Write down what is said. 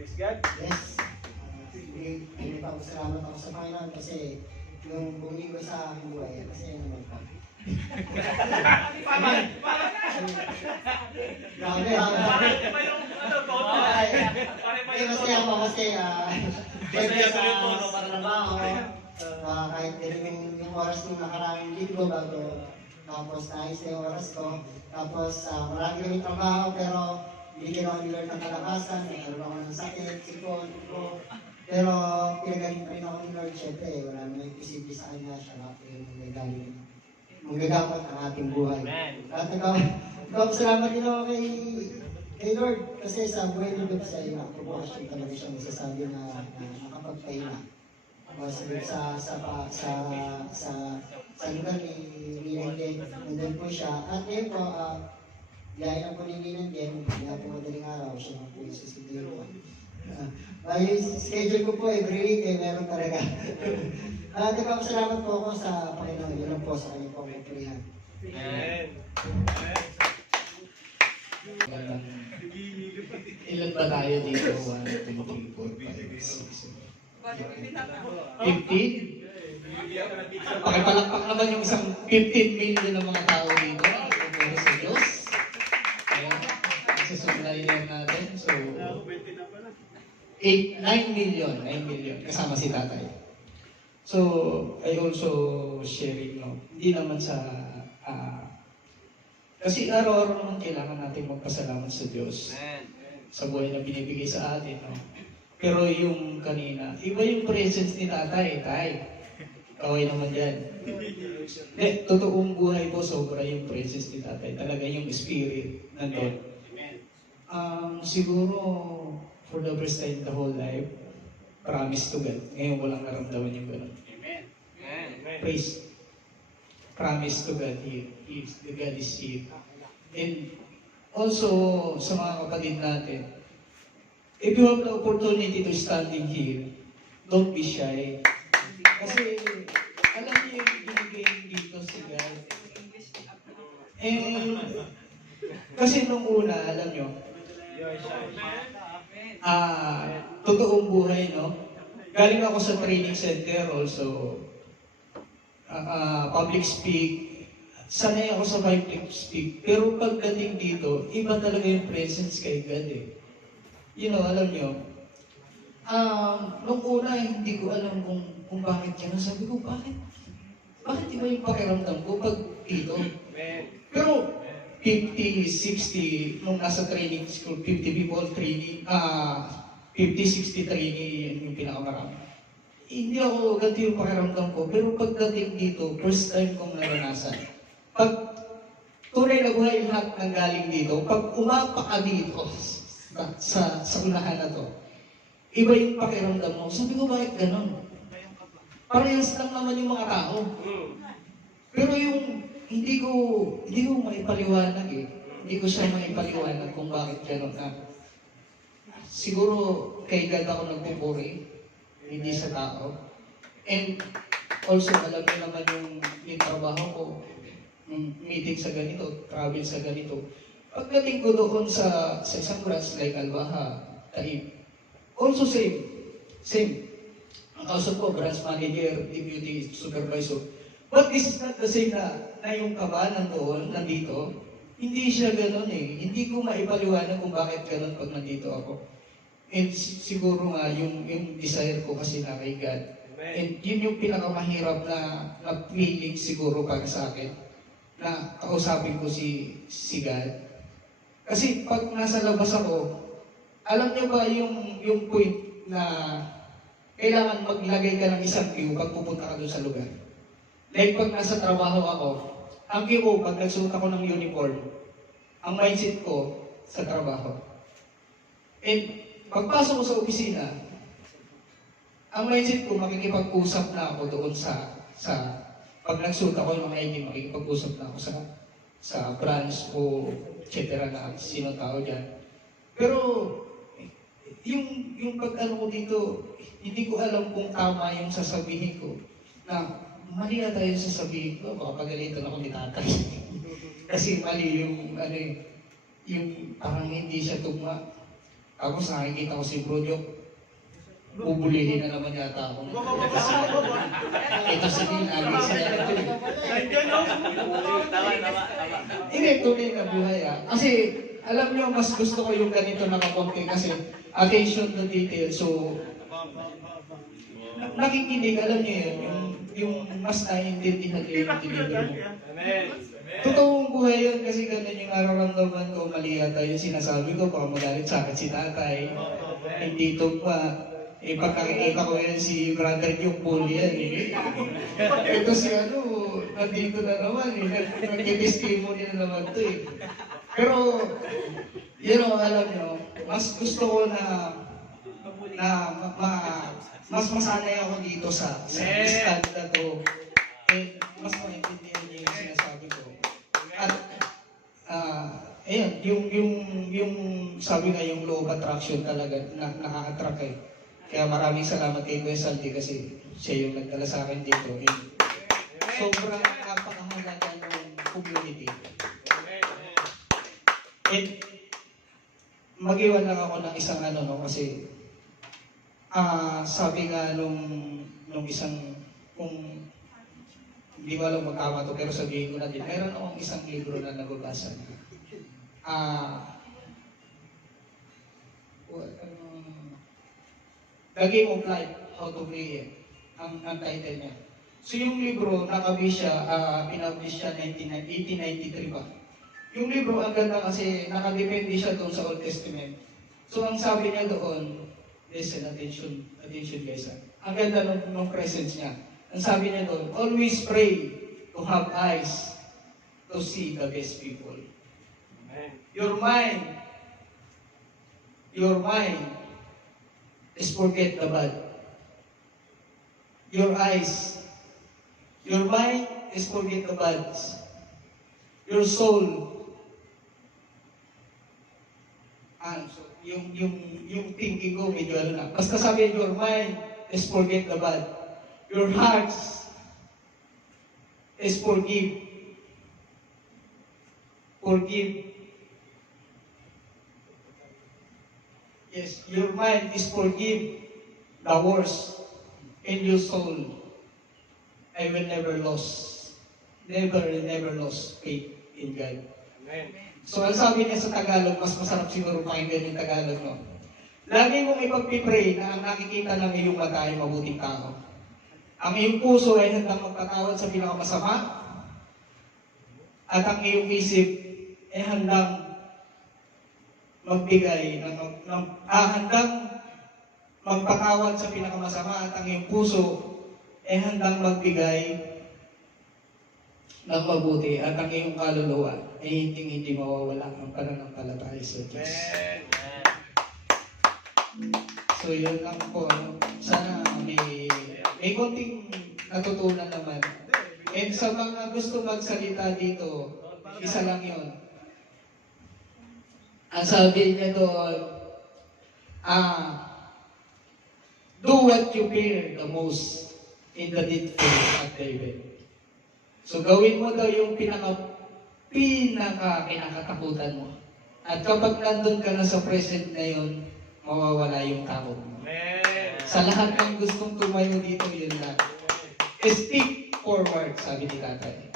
Praise God. Yes. Salamat ako sa Panginoon kasi nung bumigo sa aking buhay, kasi naman po. Grabe ha. Kasi ako kasi pwede sa trabaho, kahit din yung oras nung nakaraang linggo bago tapos naayos na yung oras ko. Tapos marami kami trabaho pero binigyan ako ni Lord ng kalakasan, nagkaroon ako ng sakit, sipon, ko. Pero pinagaling pa rin ako ni Lord, syempre wala naman yung posible sa kanya, siya lang yung magagamot ang ating buhay. At nagpapasalamat din ako kay Lord kasi sa buhay ni Lord sa iyo, pagpapasyon talaga siya masasabi na nakapagpahinga. Sa lugar ni Ninang, nandun po siya. At ngayon po, gaya na po ni Ninang, kaya po madaling araw, siya na po yung susunod ko. Yung schedule ko po every week, meron talaga. Nagpapasalamat po ako sa Panginoon, yun lang po sa kanyang pagpapalihan. Amen. Ilan ba tayo dito? 1, 2, 3, 4, 5, 6, 15? Pakipalakpak naman yung isang 15 million ng mga tao dito. Pagpapuro sa Diyos. Kaya, susuplayin natin. So, 9 million. Kasama si tatay. So, I also sharing, no? Hindi naman sa... kasi araw-araw naman kailangan natin magpasalamat sa Diyos. Sa buhay na binibigay sa atin, no? Pero yung kanina, iba yung presence ni tatay, tay. Okay naman yan. Totoong buhay po, sobra yung presence ni tatay. Talaga yung spirit nandun. Siguro, for the first time the whole life, promise to God. Ngayon walang naramdaman yung gano'n. Praise. Promise to God, the God is here. And also, sa mga kapatid natin, if you have the opportunity to standing here, don't be shy. Kasi, alam niyo yung binigay dito si God. And, kasi nung una, alam niyo, totoong buhay, no? Galing ako sa training center also, public speak. Sanay ako sa public speak. Pero pagdating dito, iba talaga yung presence kay God eh. You know, alam nyo, nung una, hindi ko alam kung bakit yan. Sabi ko, bakit iba yung pakiramdam ko pag dito? Pero 50, 60, nung nasa training school, 50 people training, 50, 60 training, yung pinakamarami. Hindi ako ganito yung pakiramdam ko, pero pagdating dito, first time kong naranasan. Pag tunay na buhay lahat ng galing dito, pag umapa ka dito, sa unahan na to, iba yung pakiramdam mo. Sabi ko, bakit ganon? Parehas lang naman yung mga tao. Pero yung hindi ko maipaliwanag eh. Hindi ko siya maipaliwanag kung bakit ganon na. Siguro kay God ako nagpupuri, hindi sa tao. And also, alam niyo naman yung trabaho ko, meeting sa ganito, travel sa ganito. Pagdating ko doon sa isang branch like Albaha, Taib, also same. Ang kausap ko, branch manager, deputy supervisor. But this is not the same na yung kaba nandito. Hindi siya ganun eh. Hindi ko maipaliwanag kung bakit ganun pag nandito ako. And siguro nga, yung desire ko kasi na kay God. And yun yung pinakamahirap na feeling siguro para sa akin. Na kausapin ko si God. Kasi pag nasa labas ako, alam niyo ba yung point na kailangan maglagay ka ng isang view pag pupunta ka doon sa lugar? Like pag nasa trabaho ako, ang view ko, pag nagsuot ako ng uniform, ang mindset ko sa trabaho. And pagpasok ko sa opisina, ang mindset ko, makikipag-usap na ako doon sa pag nagsuot ako ng mga ID, makikipag-usap na ako sa branch o etc. na sino tao dyan. Pero, yung pag-ano ko dito, hindi ko alam kung tama yung sasabihin ko. Na, mali na tayo sasabihin ko, baka pagalitan ako ni tatay. Kasi mali yung parang hindi siya tugma. Tapos nakikita ko si Bro Joke, bubulihin na naman yata ako. Ito si Neil, lagi sila ito. Hindi, tunay na buhay Kasi, alam nyo, mas gusto ko yung ganito nakakonti kasi attention to detail. So, nakikinig, alam nyo yun, yung mas naiintindihan nyo yung tinigil mo. Totoong buhay yun kasi ganun yung nararamdaman ko, mali yata yung sinasabi ko, baka magalit sa akin si tatay, hindi tugma. Pagkakikita ko yan si Brother yung bully yan Ito si nandito na naman nag-testimony na naman to Pero, alam nyo, mas gusto ko na mas masanay ako dito sa stand na to. Mas maintindihan niyo yung sinasabi ko. At, ayan, yung sabi nga yung law of attraction talaga, nakaka-attract Kaya maraming salamat kay Kuya Salty kasi siya yung nagdala sa akin dito. Sobrang napakahalaga ng community. And mag-iwan lang ako ng isang kasi sabi nga nung isang, kung hindi ko alam magkama to, pero sabihin ko na din, meron akong isang libro na nababasa. The Game of Life, How to Play It, ang title niya. So yung libro, nakabish siya, pinablish siya 1893 pa. Yung libro, ang ganda kasi nakadepende siya doon sa Old Testament. So ang sabi niya doon, listen, attention guys. Ang ganda ng presence niya. Ang sabi niya doon, always pray to have eyes to see the best people. Your mind is forget the bad. Your mind is forget the bad. Your soul, yung thinking ko medyo na. Basta sabi, your mind is forget the bad. Your heart is forgive. Yes, your mind is forgive the worst, and your soul, I will never lose faith in God. Amen. So, ang sabi niya sa Tagalog, mas masarap siguro pakinggan yung Tagalog, no? Lagi mong ipagpipray na ang nakikita ng iyong mata ay mabuting tao. Ang iyong puso ay handang magpatawad sa pinakamasama, at ang iyong isip ay handang magbigay handang magpatawad sa pinakamasama, at ang iyong puso ay handang magbigay ng mabuti, at ang iyong kaluluwa ay hindi mawawala ang pananampalataya sa Diyos. So yun lang po. Sana may konting natutunan naman. And sa mga gusto magsalita dito, isa lang yun. Ang sabi niya doon, do what you fear the most in the needful at David. So gawin mo daw yung pinaka kinakatakutan mo. At kapag nandun ka na sa present na yun, mawawala yung takot mo. Sa lahat ng gustong tumayo dito, yun lang. Stick forward, sabi ni tatay.